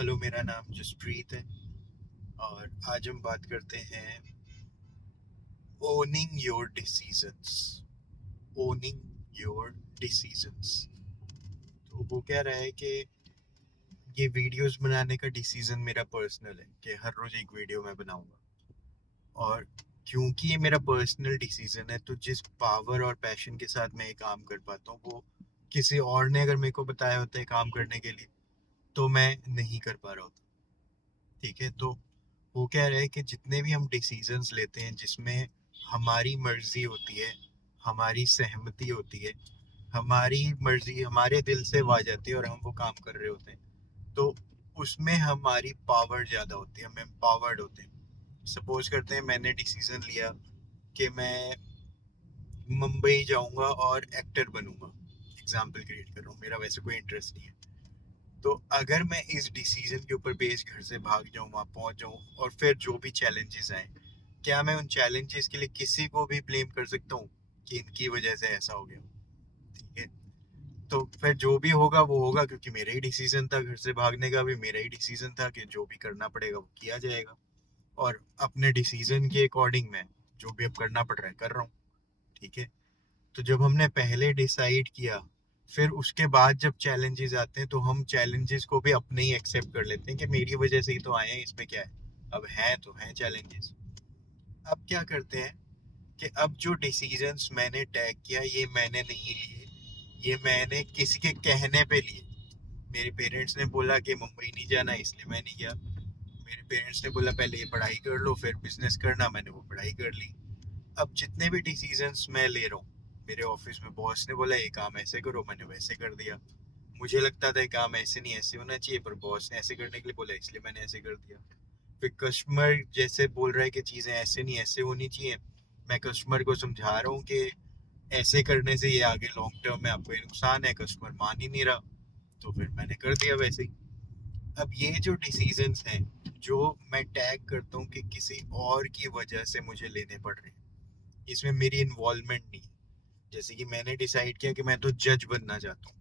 Hello, मेरा नाम जसप्रीत है और आज हम बात करते हैं owning your decisions. Owning your decisions. तो वो कह रहा है कि ये वीडियोस बनाने का डिसीजन मेरा पर्सनल है कि हर रोज एक वीडियो मैं बनाऊंगा। और क्योंकि ये मेरा पर्सनल डिसीजन है तो जिस पावर और पैशन के साथ मैं ये काम कर पाता हूँ वो किसी और ने अगर मेरे को बताया होता है काम करने के लिए तो मैं नहीं कर पा रहा होता। ठीक है, तो वो कह रहे हैं कि जितने भी हम डिसीजंस लेते हैं जिसमें हमारी मर्जी होती है, हमारी सहमति होती है, हमारी मर्जी हमारे दिल से वो आ जाती है और हम वो काम कर रहे होते हैं, तो उसमें हमारी पावर ज़्यादा होती है, हम एम्पावर्ड होते हैं। सपोज करते हैं मैंने डिसीजन लिया कि मैं मुंबई जाऊंगा और एक्टर बनूंगा। एग्जाम्पल क्रिएट कर रहा हूँ, मेरा वैसे कोई इंटरेस्ट नहीं है। तो अगर मैं इस डिसीजन के ऊपर बेस घर से भाग जाऊँ, वहाँ पहुँच जाऊँ और फिर जो भी चैलेंजेस आए, क्या मैं उन चैलेंजेस के लिए किसी को भी ब्लेम कर सकता हूँ कि इनकी वजह से ऐसा हो गया? ठीक है, तो फिर जो भी होगा वो होगा, क्योंकि मेरा ही डिसीजन था, घर से भागने का भी मेरा ही डिसीजन था कि जो भी करना पड़ेगा वो किया जाएगा। और अपने डिसीजन के अकॉर्डिंग मैं जो भी अब करना पड़ रहा है कर रहा हूँ। ठीक है, तो जब हमने पहले डिसाइड किया, फिर उसके बाद जब चैलेंजेस आते हैं तो हम चैलेंजेस को भी अपने ही एक्सेप्ट कर लेते हैं कि मेरी वजह से ही तो आए हैं, इसमें क्या है, अब हैं तो हैं चैलेंजेस। अब क्या करते हैं कि अब जो डिसीजंस मैंने टैग किया ये मैंने नहीं लिए, ये मैंने किसी के कहने पे लिए। मेरे पेरेंट्स ने बोला कि मुंबई नहीं जाना, इसलिए मैं नहीं गया। मेरे पेरेंट्स ने बोला पहले ये पढ़ाई कर लो फिर बिजनेस करना, मैंने वो पढ़ाई कर ली। अब जितने भी डिसीजंस मैं ले रहा हूँ, मेरे ऑफिस में बॉस ने बोला ये काम ऐसे करो, मैंने वैसे कर दिया। मुझे लगता था ये काम ऐसे नहीं ऐसे होना चाहिए, पर बॉस ने ऐसे करने के लिए बोला इसलिए मैंने ऐसे कर दिया। फिर कस्टमर जैसे बोल रहा है कि चीज़ें ऐसे नहीं ऐसे होनी चाहिए, मैं कस्टमर को समझा रहा हूँ कि ऐसे करने से ये आगे लॉन्ग टर्म में आपको ये नुकसान है, कस्टमर मान ही नहीं रहा, तो फिर मैंने कर दिया वैसे ही। अब ये जो डिसीजंस हैं जो मैं टैग करता हूँ कि किसी और की वजह से मुझे लेने पड़ रहे हैं, इसमें मेरी इन्वॉल्वमेंट नहीं है। जैसे कि मैंने डिसाइड किया कि मैं तो जज बनना चाहता हूँ,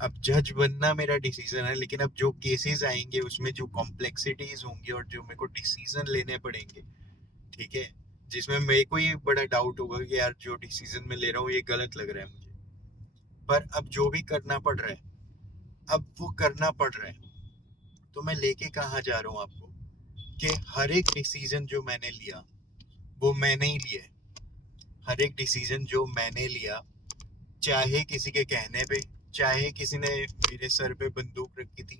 अब जज बनना मेरा डिसीजन है, लेकिन अब जो केसेस आएंगे उसमें जो कॉम्प्लेक्सिटीज होंगी और जो मेरे को डिसीजन लेने पड़ेंगे, ठीक है, जिसमें मेरे को ये बड़ा डाउट होगा कि यार जो डिसीजन मैं ले रहा हूँ ये गलत लग रहा है मुझे, पर अब जो भी करना पड़ रहा है, अब वो करना पड़ रहा है। तो मैं लेके कहाँ जा रहा हूँ आपको, कि हर एक डिसीजन जो मैंने लिया वो मैंने ही लिया है। हर एक डिसीजन जो मैंने लिया, चाहे किसी के कहने पे, चाहे किसी ने मेरे सर पे बंदूक रखी थी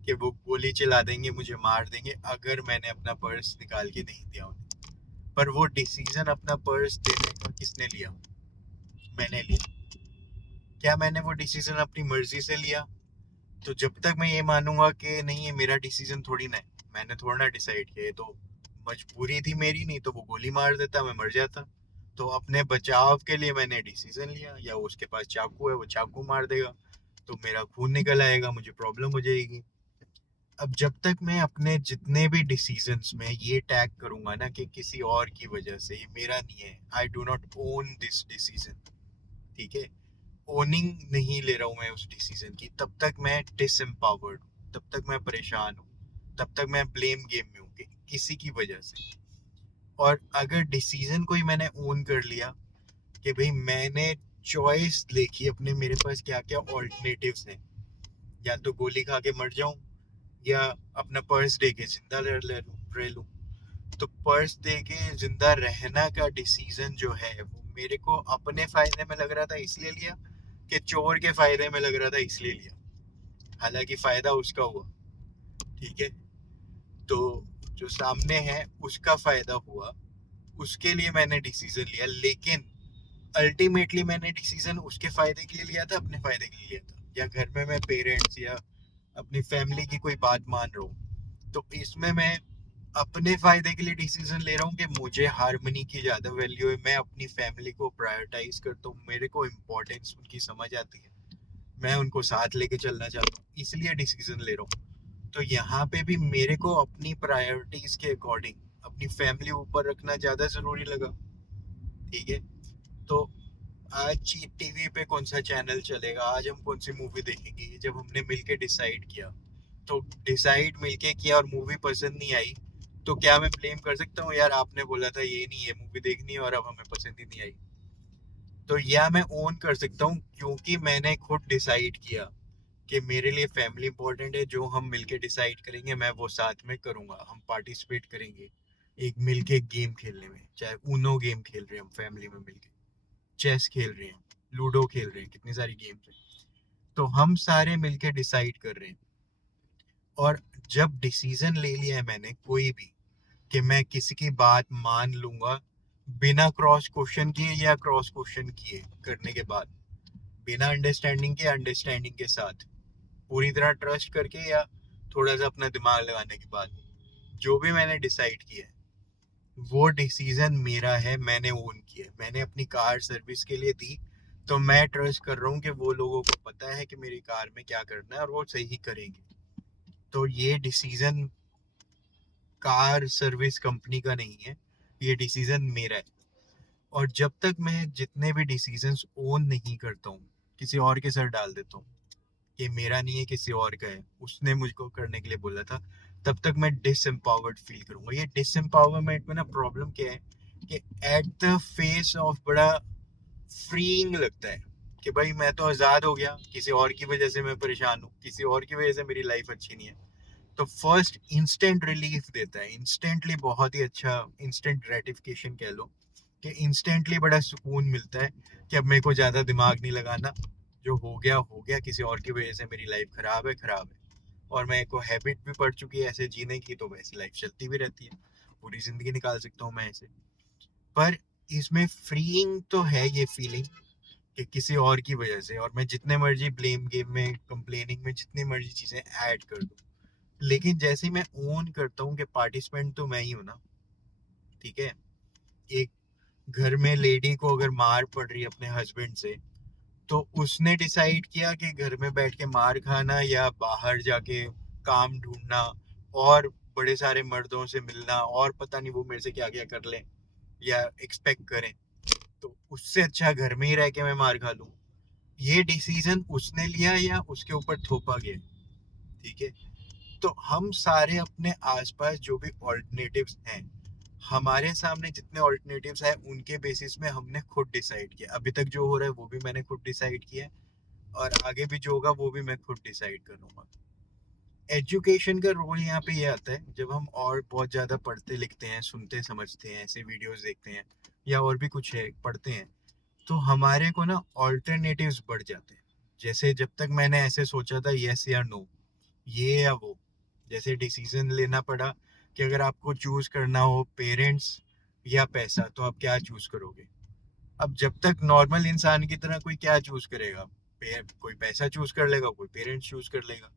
कि वो गोली चला देंगे मुझे मार देंगे अगर मैंने अपना पर्स निकाल के नहीं दिया उन्हें, पर वो डिसीजन अपना पर्स देने का किसने लिया? मैंने लिया। क्या मैंने वो डिसीजन अपनी मर्जी से लिया? तो जब तक मैं ये मानूंगा कि नहीं ये मेरा डिसीजन थोड़ी ना है, मैंने थोड़ा ना डिसाइड किया, ये तो मजबूरी थी मेरी, नहीं तो वो गोली मार देता मैं मर जाता। तो अपने बचाव के लिए मैंने डिसीजन लिया, या उसके पास चाकू है वो चाकू मार देगा तो मेरा खून निकल आएगा, मुझे प्रॉब्लम हो जाएगी। अब जब तक मैं अपने जितने भी डिसीजंस में ये टैग करूंगा ना कि किसी और की वजह से, ये मेरा नहीं है, I do not own this decision, ठीक है, ओनिंग नहीं ले रहा हूँ मैं उस डिसीजन की, तब तक मैं डिसएम्पावर्ड हूँ, तब तक मैं परेशान हूँ, तब तक मैं ब्लेम गेम में हूँ कि किसी की वजह से। और अगर डिसीजन कोई मैंने ओन कर लिया कि भाई मैंने चॉइस देखी अपने, मेरे पास क्या क्या ऑल्टरनेटिव्स हैं, या तो गोली खा के मर जाऊं या अपना पर्स दे के जिंदा रह लूं। तो पर्स दे के जिंदा रहना का डिसीजन जो है वो मेरे को अपने फायदे में लग रहा था इसलिए लिया, कि चोर के फायदे में लग रहा था इसलिए लिया, हालांकि फायदा उसका हुआ। ठीक है, तो जो सामने है उसका फायदा हुआ, उसके लिए मैंने डिसीजन लिया, लेकिन अल्टीमेटली मैंने डिसीजन उसके फायदे के लिए लिया था, अपने फायदे के लिए लिया था, या घर में मैं पेरेंट्स या अपनी फैमिली की कोई बात मान रहा हूँ, तो इसमें मैं अपने फायदे के लिए डिसीजन ले रहा हूँ कि मुझे हारमोनी की ज्यादा वैल्यू है, मैं अपनी फैमिली को प्रायोरिटाइज करता हूँ, मेरे को इम्पोर्टेंस उनकी समझ आती है, मैं उनको साथ लेके चलना चाहता हूँ, इसलिए डिसीजन ले रहा हूँ। तो यहाँ पे भी मेरे को अपनी प्रायोरिटीज के अकॉर्डिंग अपनी फैमिली ऊपर रखना ज्यादा जरूरी लगा। ठीक है, तो आज टीवी पे कौन सा चैनल चलेगा, आज हम कौन सी मूवी देखेंगे, ये जब हमने मिलके डिसाइड किया, तो डिसाइड मिलके किया और मूवी पसंद नहीं आई, तो क्या मैं ब्लेम कर सकता हूँ यार आपने बोला था ये नहीं, ये मूवी देखनी है और अब हमें पसंद ही नहीं आई? तो या मैं ओन कर सकता हूँ क्योंकि मैंने खुद डिसाइड किया कि मेरे लिए फैमिली इंपॉर्टेंट है, जो हम मिलके डिसाइड करेंगे मैं वो साथ में करूंगा, हम पार्टिसिपेट करेंगे एक मिलके गेम खेलने में, चाहे ऊनो गेम खेल रहे हैं हम फैमिली में मिलके, चेस खेल रहे हैं, लूडो खेल रहे हैं, कितनी सारी गेम्स हैं, तो हम सारे मिलके डिसाइड कर रहे हैं। और जब डिसीजन ले लिया है मैंने कोई भी कि मैं किसी की बात मान लूंगा बिना क्रॉस क्वेश्चन किए या क्रॉस क्वेश्चन किए करने के बाद, बिना अंडरस्टैंडिंग के, अंडरस्टैंडिंग के साथ, पूरी तरह ट्रस्ट करके या थोड़ा सा अपना दिमाग लगाने के बाद, जो भी मैंने डिसाइड किया है वो डिसीजन मेरा है, मैंने ओन किया है, मैंने अपनी कार सर्विस के लिए दी, तो मैं ट्रस्ट कर रहा हूँ कि वो लोगों को पता है कि मेरी कार में क्या करना है और वो सही करेंगे। तो ये डिसीजन कार सर्विस कंपनी का नहीं है, ये डिसीजन मेरा है। और जब तक मैं जितने भी डिसीजंस ओन नहीं करता हूँ, किसी और के सर डाल देता हूँ, ये मेरा नहीं है किसी और का है, उसने मुझको करने के लिए बोला था, तब तक मैं डिसएम्पावर्ड फील करूंगा। ये डिसएम्पावरमेंट में ना प्रॉब्लम क्या है कि एट द फेस ऑफ बड़ा फ्रीइंग लगता है कि भाई मैं तो आज़ाद हो गया, किसी और की वजह से मैं परेशान हूँ, किसी और की वजह से मेरी लाइफ अच्छी नहीं है। तो फर्स्ट इंस्टेंट रिलीफ देता है, इंस्टेंटली बहुत ही अच्छा इंस्टेंट ग्रेटिफिकेशन कह लो, कि इंस्टेंटली बड़ा सुकून मिलता है कि अब मेरे को ज़्यादा दिमाग नहीं लगाना, जो हो गया, किसी और की वजह से मेरी लाइफ खराब है, खराब है। और मेरे को हैबिट भी पड़ चुकी है ऐसे जीने की, तो वैसी लाइफ चलती भी रहती है, पूरी जिंदगी निकाल सकता हूँ मैं ऐसे। पर इसमें फ्रीइंग तो है ये फीलिंग कि किसी और की वजह से, और मैं जितने मर्जी ब्लेम गेम में, कंप्लेनिंग में जितनी मर्जी चीजें ऐड कर दूं, लेकिन जैसे ही मैं ओन करता हूँ कि पार्टिसिपेंट तो मैं ही हूँ ना, ठीक है। एक घर में लेडी को अगर मार पड़ रही है अपने हस्बैंड से, तो उसने डिसाइड किया कि घर में बैठ के मार खाना या बाहर जाके काम ढूंढना और बड़े सारे मर्दों से मिलना और पता नहीं वो मेरे से क्या क्या कर लें या एक्सपेक्ट करें, तो उससे अच्छा घर में ही रह के मैं मार खा लूं। ये डिसीजन उसने लिया या उसके ऊपर थोपा गया, ठीक है। तो हम सारे अपने आसपास जो भी ऑल्टरनेटिव्स हैं, हमारे सामने जितने ऑल्टरनेटिव्स हैं उनके बेसिस में हमने खुद डिसाइड किया, अभी तक जो हो रहा है वो भी मैंने खुद डिसाइड किया है, और आगे भी जो होगा वो भी मैं खुद डिसाइड करूंगा। एजुकेशन का रोल यहाँ पे ये आता है, जब हम और बहुत ज़्यादा पढ़ते लिखते हैं, सुनते समझते हैं, ऐसे वीडियोस देखते हैं या और भी कुछ है पढ़ते हैं, तो हमारे को ना ऑल्टरनेटिव्स बढ़ जाते हैं। जैसे जब तक मैंने ऐसे सोचा था यस या नो, ये या वो, जैसे डिसीजन लेना पड़ा कि अगर आपको चूज करना हो पेरेंट्स या पैसा, तो आप क्या चूज करोगे? अब जब तक नॉर्मल इंसान की तरह कोई क्या चूज करेगा, कोई पैसा चूज कर लेगा, कोई पेरेंट्स चूज कर लेगा।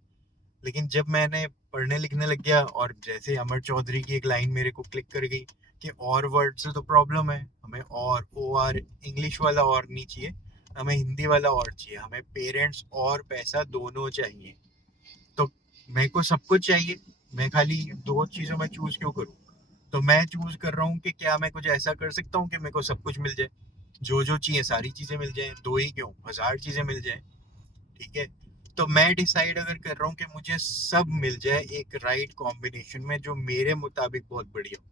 लेकिन जब मैंने पढ़ने लिखने लग गया, और जैसे अमर चौधरी की एक लाइन मेरे को क्लिक कर गई कि और वर्ड से तो प्रॉब्लम है, हमें और ओ आर इंग्लिश वाला और नहीं चाहिए, हमें हिंदी वाला और चाहिए, हमें पेरेंट्स और पैसा दोनों चाहिए। तो मेरे को सब कुछ चाहिए, मैं खाली दो चीजों में चूज क्यों करूँ? तो मैं चूज कर रहा हूँ कि क्या मैं कुछ ऐसा कर सकता हूँ कि मेरे को सब कुछ मिल जाए, जो जो चाहिए सारी चीजें मिल जाए, दो ही क्यों, हजार चीजें मिल जाए, ठीक है। तो मैं डिसाइड अगर कर रहा हूँ कि मुझे सब मिल जाए एक राइट कॉम्बिनेशन में जो मेरे मुताबिक बहुत बढ़िया हो,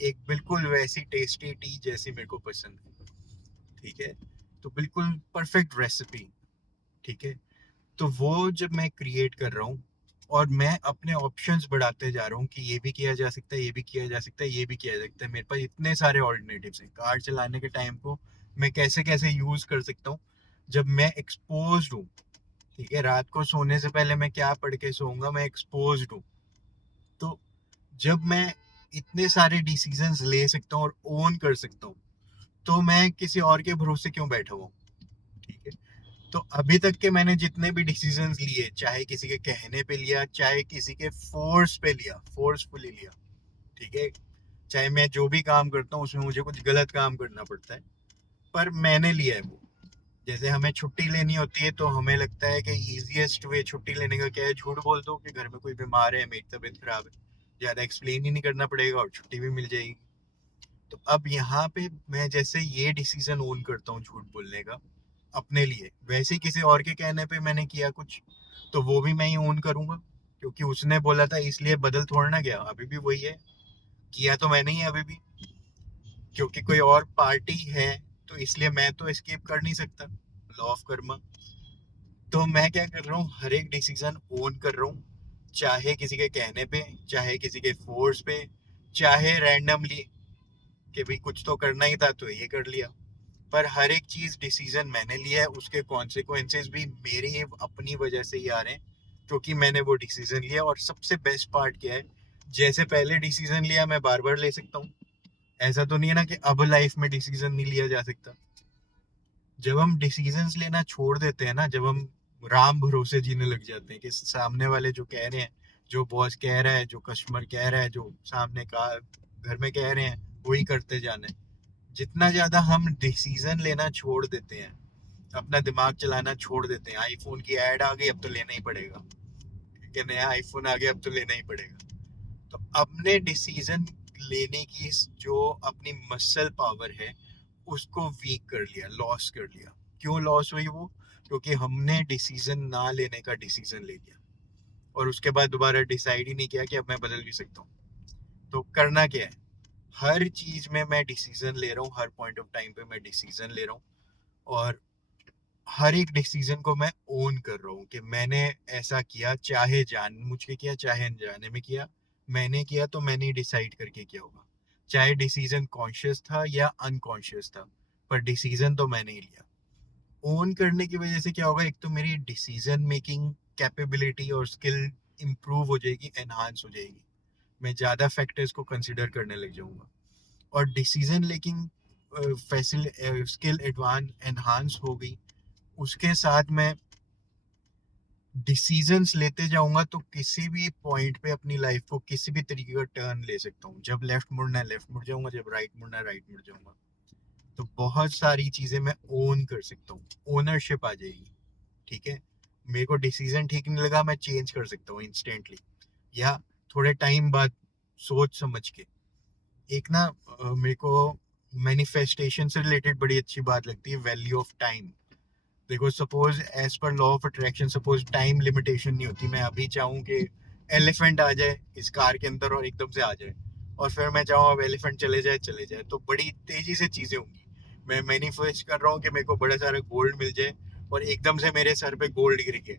एक बिल्कुल वैसी टेस्टी टी जैसी मेरे को पसंद है, ठीक है, तो बिल्कुल परफेक्ट रेसिपी, ठीक है। तो वो जब मैं क्रिएट कर रहा हूँ और मैं अपने ऑप्शंस बढ़ाते जा रहा हूँ कि ये भी किया जा सकता है, ये भी किया जा सकता है, ये भी किया जा सकता है, मेरे पास इतने सारे ऑल्टरनेटिव्स हैं, कार चलाने के टाइम को मैं कैसे कैसे यूज कर सकता हूँ, जब मैं एक्सपोज हूँ, ठीक है, रात को सोने से पहले मैं क्या पढ़ के सोऊंगा, मैं एक्सपोज हूँ। तो जब मैं इतने सारे डिसीजंस ले सकता हूँ और ओन कर सकता हूँ, तो मैं किसी और के भरोसे क्यों बैठा हुआ हूँ, ठीक है। तो अभी तक के मैंने जितने भी डिसीजंस लिए, चाहे किसी के कहने पे लिया, चाहे किसी के फोर्स पे लिया, फोर्सफुली लिया, ठीक है, चाहे मैं जो भी काम करता हूँ उसमें मुझे कुछ गलत काम करना पड़ता है, पर मैंने लिया है वो। जैसे हमें छुट्टी लेनी होती है तो हमें लगता है कि इजीएस्ट वे छुट्टी लेने का क्या है, झूठ बोल दो कि घर में कोई बीमार है, मेरी तबीयत खराब है, ज्यादा एक्सप्लेन ही नहीं करना पड़ेगा और छुट्टी भी मिल जाएगी। तो अब यहाँ पे मैं जैसे ये डिसीजन ओन करता हूँ झूठ बोलने का अपने लिए, वैसे ही किसी और के कहने पे मैंने किया कुछ, तो वो भी मैं ही ओन करूंगा, क्योंकि उसने बोला था इसलिए बदल थोड़ा ना गया, अभी भी वही है, किया तो मैंने ही है अभी भी। क्योंकि कोई और पार्टी है तो इसलिए मैं तो एस्केप कर नहीं सकता, लॉ ऑफ कर्मा। तो मैं क्या कर रहा हूँ, हर एक डिसीजन ओन कर रहा हूँ, चाहे किसी के कहने पे, चाहे किसी के फोर्स पे, चाहे रैंडमली कि भाई कुछ तो करना ही था तो ये कर लिया। पर हर एक चीज डिसीजन मैंने लिया है, उसके कॉन्सिक्वेंसेस भी मेरी अपनी वजह से ही आ रहे हैं, क्योंकि मैंने वो डिसीजन लिया। और सबसे बेस्ट पार्ट क्या है, जैसे पहले डिसीजन लिया मैं बार बार ले सकता हूँ। ऐसा तो नहीं है ना कि अब लाइफ में डिसीजन नहीं लिया जा सकता। जब हम डिसीजंस लेना छोड़ देते हैं ना, जब हम राम भरोसे जीने लग जाते हैं कि सामने वाले जो कह रहे हैं, जो बॉस कह रहा है, जो कस्टमर कह रहा है, जो सामने का घर में कह रहे हैं, वही करते जाना है। जितना ज्यादा हम डिसीजन लेना छोड़ देते हैं, अपना दिमाग चलाना छोड़ देते हैं, आईफोन की ऐड आ गई अब तो लेना ही पड़ेगा, ठीक है, नया आईफोन आ गया अब तो लेना ही पड़ेगा। तो अपने डिसीजन लेने की जो अपनी मसल पावर है उसको वीक कर लिया, लॉस कर लिया। क्यों लॉस हुई वो? क्योंकि हमने डिसीजन ना लेने का डिसीजन ले लिया और उसके बाद दोबारा डिसाइड ही नहीं किया कि अब मैं बदल भी सकता हूँ। तो करना क्या है, हर चीज में मैं डिसीजन ले रहा हूँ, हर पॉइंट ऑफ टाइम पे मैं डिसीजन ले रहा हूँ। और हर एक डिसीजन को मैं ओन कर रहा हूँ कि मैंने ऐसा किया, चाहे जानबूझ के किया चाहे अनजाने में किया, मैंने किया तो मैंने ही डिसाइड करके किया होगा। चाहे डिसीजन कॉन्शियस था या अनकॉन्शियस था, पर डिसीजन तो मैंने ही लिया। ओन करने की वजह से क्या होगा, एक तो मेरी डिसीजन मेकिंग कैपेबिलिटी और स्किल इंप्रूव हो जाएगी, एनहांस हो जाएगी। मैं ज़्यादा फैक्टर्स को कंसिडर करने लग जाऊंगा और decision making skill advance enhance हो गई। उसके साथ मैं डिसीजंस लेते जाऊंगा तो किसी भी पॉइंट पे अपनी लाइफ को किसी भी तरीके का टर्न ले सकता हूँ। जब लेफ्ट मुड़ना है लेफ्ट मुड़ जाऊंगा, जब राइट मुड़ना है राइट मुड़ जाऊंगा। तो बहुत सारी चीजें मैं ओन कर सकता हूँ, ओनरशिप आ जाएगी। ठीक है, मेरे को डिसीजन ठीक नहीं लगा, मैं चेंज कर सकता हूँ इंस्टेंटली, या थोड़े टाइम बाद सोच समझ के। एक ना मेरे को मैनिफेस्टेशन से रिलेटेड बड़ी अच्छी बात लगती है, वैल्यू ऑफ टाइम। देखो, suppose as per law of attraction, suppose time limitation नहीं होती। मैं अभी चाहूँ कि एलिफेंट आ जाए इस कार के अंदर और एकदम से आ जाए, और फिर मैं चाहूँ अब एलिफेंट चले जाए, तो बड़ी तेजी से चीजें होंगी। मैं मैनिफेस्ट कर रहा हूँ कि मेरे को बड़ा सारा गोल्ड मिल जाए, और एकदम से मेरे सर पे गोल्ड गिर के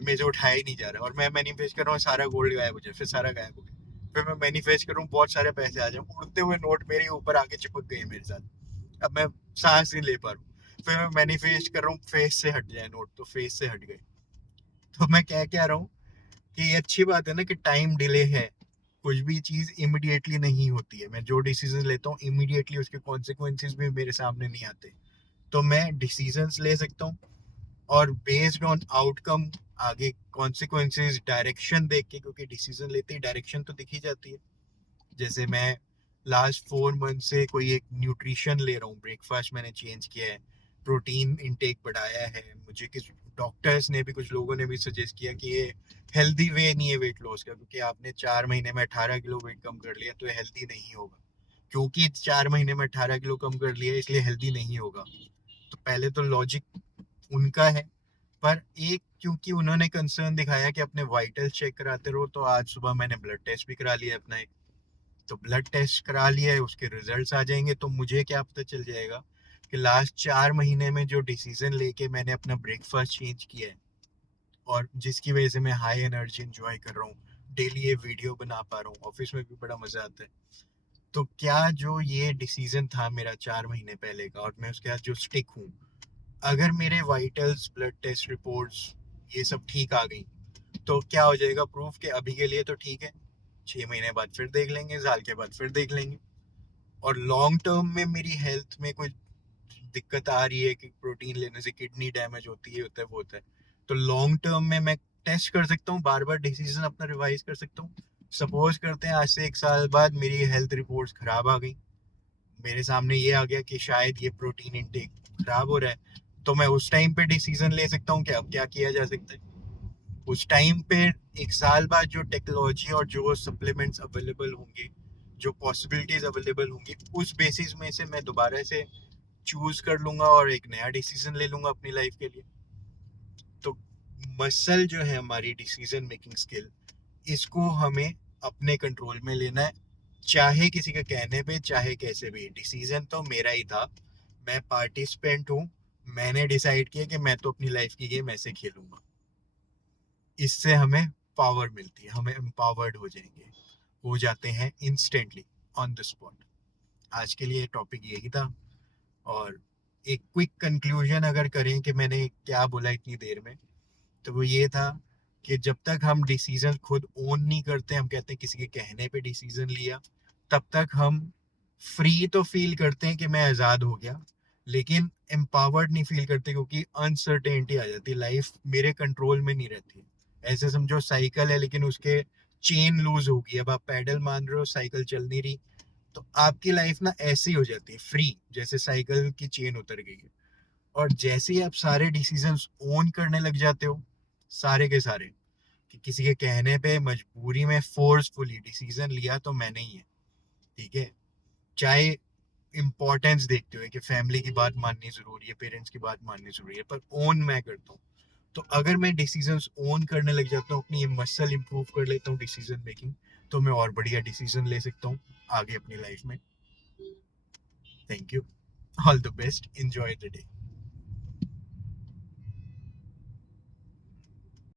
मेरे से उठाया ही नहीं जा रहा, और मैं मैनिफेस्ट कर रहा हूँ सारा गोल्ड गायब हो जाए, फिर सारा गायब हो गया। फिर मैं मैनिफेस्ट कर रहा हूँ बहुत सारे पैसे आ जाए, उड़ते हुए नोट मेरे ऊपर आके चिपक गए मेरे साथ, अब मैं सांस नहीं ले पा रहा हूँ। फिर मैं मैनिफेस्ट कर रहा हूँ फेस से हट जाए नोट, तो फेस से हट गए। तो मैं क्या रहा हूँ कि ये अच्छी बात है ना कि टाइम डिले है। कुछ भी चीज इमिडिएटली नहीं होती है। मैं जो डिसीजन लेता हूँ इमिडिएटली उसके कॉन्सिक्वेंसेस भी मेरे सामने नहीं आते। तो मैं डिसीजंस ले सकता हूँ और बेस्ड ऑन आउटकम, आगे कॉन्सिक्वेंसेस, डायरेक्शन देख के, क्योंकि डिसीजन लेते ही डायरेक्शन तो दिखी जाती है। जैसे मैं लास्ट 4 मंथ से कोई एक न्यूट्रिशन ले रहा हूँ, ब्रेकफास्ट मैंने चेंज किया है, प्रोटीन इनटेक बढ़ाया है। मुझे किस डॉक्टर्स ने भी, कुछ लोगों ने भी सजेस्ट किया कि ये हेल्दी वे नहीं है वेट लॉस का, क्योंकि आपने 4 महीने में 18 किलो वेट कम कर लिया तो हेल्दी नहीं होगा। क्योंकि 4 महीने में 18 किलो कम कर लिया इसलिए हेल्दी नहीं होगा। तो पहले तो लॉजिक उनका है, पर एक क्योंकि उन्होंने कंसर्न दिखाया कि अपने वाइटल चेक कराते रहो, तो आज सुबह मैंने ब्लड टेस्ट भी करा लिया अपना एक। तो ब्लड टेस्ट करा लिया है, उसके रिजल्ट्स आ जाएंगे तो मुझे क्या पता चल जाएगा कि लास्ट 4 महीने में जो डिसीजन लेके मैंने अपना ब्रेकफास्ट चेंज किया है, और जिसकी वजह से मैं हाई एनर्जी इंजॉय कर रहा हूँ, डेली ये वीडियो बना पा रहा हूँ, ऑफिस में भी बड़ा मजा आता है। तो क्या जो ये डिसीजन था मेरा 4 महीने पहले का, और मैं उसके साथ जो स्टिक हूँ, अगर मेरे वाइटल्स, ब्लड टेस्ट रिपोर्ट्स ये सब ठीक आ गई, तो क्या हो जाएगा प्रूफ कि अभी के लिए तो ठीक है, 6 महीने बाद फिर देख लेंगे, साल के बाद फिर देख लेंगे। और लॉन्ग टर्म में मेरी हेल्थ में कोई दिक्कत आ रही है कि प्रोटीन लेने से किडनी डैमेज होती है, होता है वो होता है, तो लॉन्ग टर्म में मैं टेस्ट कर सकता हूँ, बार बार डिसीजन अपना रिवाइज कर सकता हूँ। सपोज करते हैं आज से 1 साल बाद मेरी हेल्थ रिपोर्ट्स खराब आ गई, मेरे सामने ये आ गया कि शायद ये प्रोटीन इनटेक खराब हो रहा है, तो मैं उस टाइम पे डिसीजन ले सकता हूँ कि अब क्या किया जा सकता है। उस टाइम पे 1 साल बाद जो टेक्नोलॉजी और जो सप्लीमेंट्स अवेलेबल होंगे, जो पॉसिबिलिटीज अवेलेबल होंगी, उस बेसिस में से मैं दोबारा से चूज कर लूंगा और एक नया डिसीजन ले लूंगा अपनी लाइफ के लिए। तो मसल जो है हमारी डिसीजन मेकिंग स्किल, इसको हमें अपने कंट्रोल में लेना है, चाहे किसी के कहने पे, चाहे कैसे भी। डिसीजन तो मेरा ही था, मैं पार्टिसिपेंट हूँ, मैंने डिसाइड किया कि मैं तो अपनी लाइफ की गेम ऐसे खेलूंगा। इससे हमें पावर मिलती है, हमें एम्पावर्ड हो जाएंगे, हो जाते हैं इंस्टेंटली, ऑन द स्पॉट। आज के लिए टॉपिक यही था। और एक क्विक कंक्लूजन अगर करें कि मैंने क्या बोला इतनी देर में, तो वो ये था कि जब तक हम डिसीजन खुद ओन नहीं करते, हम कहते हैं किसी के कहने पे डिसीजन लिया, तब तक हम फ्री तो फील करते हैं कि मैं आज़ाद हो गया, लेकिन एम्पावर्ड नहीं फील करते, क्योंकि अनसर्टेनिटी आ जाती है, लाइफ मेरे कंट्रोल में नहीं रहती। ऐसे समझो साइकिल है, लेकिन उसके चेन लूज हो गई, अब आप पैडल मान रहे हो, साइकिल चल नहीं रही, तो आपकी लाइफ ना ऐसी हो जाती है फ्री, जैसे साइकिल की चेन उतर गई है। और जैसे ही आप सारे डिसीजंस ओन करने लग जाते हो, सारे के सारे, कि किसी के कहने पे मजबूरी में फोर्सफुली डिसीजन लिया तो मैंने ही है, ठीक है, चाहे इंपॉर्टेंस देखते हुए कि फैमिली की बात माननी जरूरी है, पेरेंट्स की बात माननी जरूरी है, पर ओन मैं करता हूँ। तो अगर मैं डिसीजंस ओन करने लग जाता हूँ, अपनी ये मसल इंप्रूव कर लेता हूँ डिसीजन मेकिंग, तो मैं और बढ़िया डिसीजन ले सकता हूँ आगे अपनी लाइफ में। Thank you, all the best, enjoy the day.